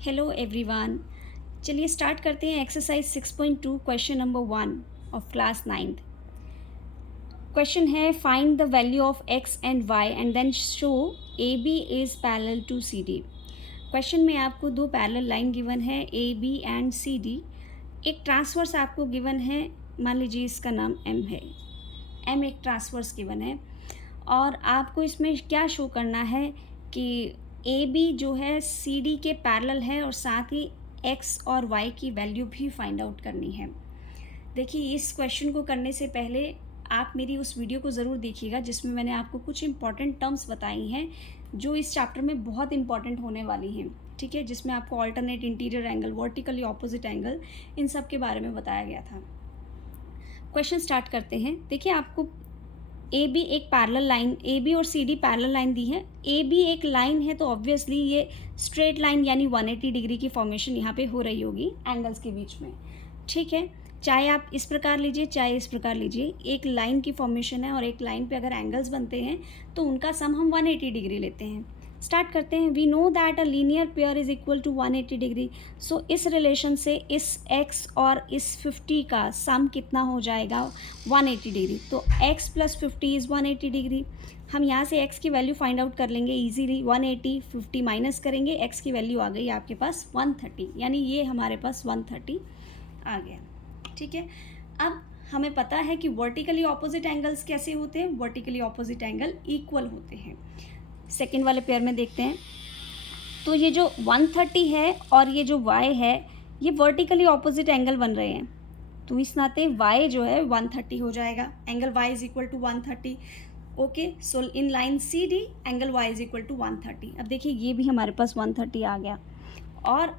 Hello everyone. चलिए start करते हैं exercise 6.2 question number 1 of class 9th। Question है find the value of x and y and then show A B is parallel to C D. Question में आपको दो parallel line given है A B and C D. एक transverse आपको given है, मान लीजिए इसका नाम एम है। एम एक ट्रांसवर्स गिवन है और आपको इसमें क्या शो करना है कि ए बी जो है सी डी के पैरेलल है और साथ ही एक्स और वाई की वैल्यू भी फाइंड आउट करनी है। देखिए, इस क्वेश्चन को करने से पहले आप मेरी उस वीडियो को ज़रूर देखिएगा जिसमें मैंने आपको कुछ इंपॉर्टेंट टर्म्स बताई हैं जो इस चैप्टर में बहुत इंपॉर्टेंट होने वाली हैं। ठीक है, जिसमें आपको alternate interior angle, vertically opposite angle, इन सब के बारे में बताया गया था। क्वेश्चन स्टार्ट करते हैं। देखिए, आपको ए बी एक पैरेलल लाइन, ए बी और सी डी पैरेलल लाइन दी है। ए बी एक लाइन है तो ऑब्वियसली ये स्ट्रेट लाइन यानी 180 डिग्री की फॉर्मेशन यहाँ पे हो रही होगी एंगल्स के बीच में। ठीक है, चाहे आप इस प्रकार लीजिए चाहे इस प्रकार लीजिए, एक लाइन की फॉर्मेशन है और एक लाइन पे अगर एंगल्स बनते हैं तो उनका सम हम 180 डिग्री लेते हैं। स्टार्ट करते हैं। We know that a linear pair is equal to 180 degree. So इस रिलेशन से इस x और इस 50 का सम कितना हो जाएगा? 180 डिग्री। तो x प्लस 50 इज़ 180 डिग्री। हम यहाँ से x की वैल्यू फाइंड आउट कर लेंगे इजीली। 180 50 माइनस करेंगे, x की वैल्यू आ गई आपके पास 130, यानी ये हमारे पास 130 आ गया। ठीक है, अब हमें पता है कि वर्टिकली ऑपोजिट एंगल्स कैसे होते हैं। वर्टिकली ऑपोजिट एंगल इक्वल होते हैं। सेकेंड वाले पेयर में देखते हैं तो ये जो 130 है और ये जो y है ये वर्टिकली ऑपोजिट एंगल बन रहे हैं, तो इस नाते y जो है 130 हो जाएगा। Angle y is equal to 130। Okay, so in line C D angle y is equal to 130। अब देखिए, ये भी हमारे पास 130 आ गया और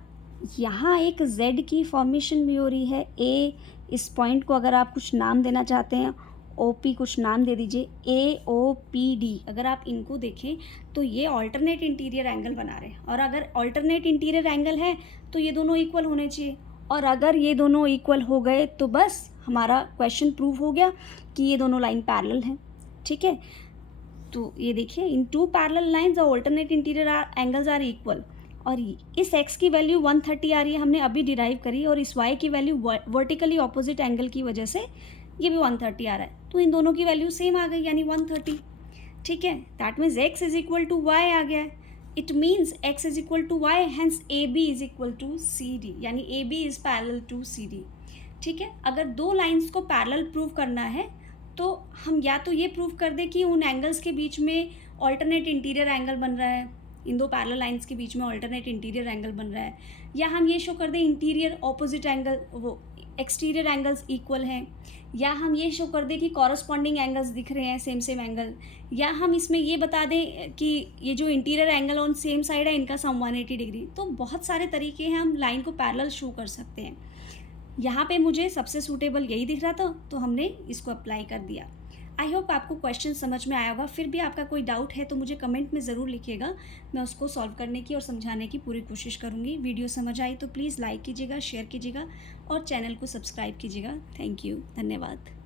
यहाँ एक z की फॉर्मेशन भी हो रही है। a, इस पॉइंट को अगर आप कुछ नाम देना चाहते हैं, OP कुछ नाम दे दीजिए, AOPD। अगर आप इनको देखें तो ये ऑल्टरनेट इंटीरियर एंगल बना रहे हैं और अगर ऑल्टरनेट इंटीरियर एंगल है तो ये दोनों इक्वल होने चाहिए और अगर ये दोनों इक्वल हो गए तो बस हमारा क्वेश्चन प्रूव हो गया कि ये दोनों लाइन पैरेलल हैं। ठीक है, तो ये देखिए, in two parallel lines the alternate interior angles are equal और इस x की वैल्यू 130 आ रही है, हमने अभी डिराइव करी, और इस y की वैल्यू वर्टिकली ऑपोजिट एंगल की वजह से ये भी 130 आ रहा है, तो इन दोनों की वैल्यू सेम आ गई यानी 130। ठीक है, that means x is equal to y आ गया है। It means x is equal to y, hence A B is equal to C D, यानी A B is parallel to C D. ठीक है, अगर दो लाइन्स को पैरेलल प्रूव करना है तो हम या तो ये प्रूव कर दें कि उन एंगल्स के बीच में ऑल्टरनेट इंटीरियर एंगल बन रहा है, इन दो पैरेलल लाइंस के बीच में ऑल्टरनेट इंटीरियर एंगल बन रहा है, या हम ये शो कर दें इंटीरियर ऑपोजिट एंगल, वो एक्सटीरियर एंगल्स इक्वल हैं, या हम ये शो कर दें कि कॉरस्पॉन्डिंग एंगल्स दिख रहे हैं सेम सेम एंगल, या हम इसमें ये बता दें कि ये जो interior angle on same side है इनका सम 180 डिग्री। तो बहुत सारे तरीके हैं हम लाइन को पैरेलल शो कर सकते हैं। यहाँ पे मुझे सबसे सूटेबल यही दिख रहा था तो हमने इसको अप्लाई कर दिया। आई होप आपको क्वेश्चन समझ में आया होगा। फिर भी आपका कोई डाउट है तो मुझे कमेंट में ज़रूर लिखिएगा, मैं उसको सॉल्व करने की और समझाने की पूरी कोशिश करूँगी। वीडियो समझ आई तो प्लीज़ लाइक कीजिएगा, शेयर कीजिएगा और चैनल को सब्सक्राइब कीजिएगा। थैंक यू, धन्यवाद।